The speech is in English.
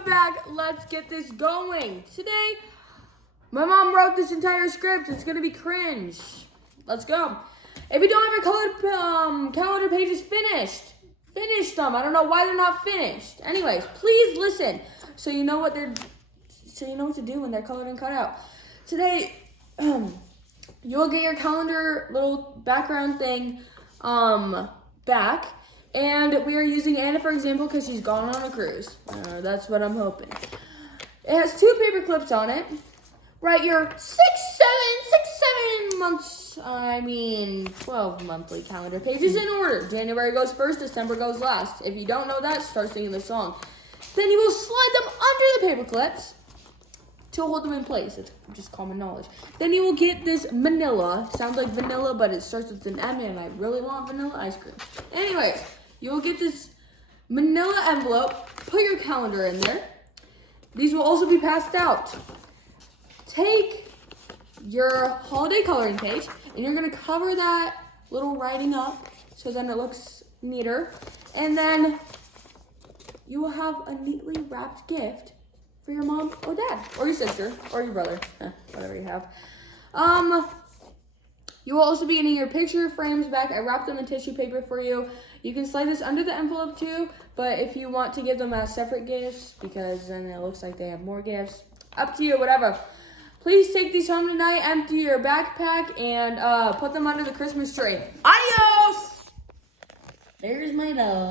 welcome back. Let's get this going. Today, my mom wrote this entire script. It's gonna be cringe. Let's go. If you don't have your colored calendar pages finished, finish them. I don't know why they're not finished. Anyways, please listen so you know what to do when they're colored and cut out. Today, you'll get your calendar little background thing back. And we are using Anna for example because she's gone on a cruise. That's what I'm hoping. It has 2 paper clips on it. Write your 12 monthly calendar pages in order. January goes first, December goes last. If you don't know that, start singing the song. Then you will slide them under the paper clips to hold them in place. It's just common knowledge. Then you will get this manila. Sounds like vanilla, but it starts with an M, and I really want vanilla ice cream. Anyways, you will get this manila envelope. Put your calendar in there. These will also be passed out. Take your holiday coloring page, and you're going to cover that little writing up so then it looks neater. And then you will have a neatly wrapped gift for your mom or dad or your sister or your brother, whatever you have. You will also be getting your picture frames back. I wrapped them in tissue paper for you. You can slide this under the envelope too, but if you want to give them as separate gifts, because then it looks like they have more gifts, up to you, whatever. Please take these home tonight, empty your backpack, and put them under the Christmas tree. Adios! There's my dog.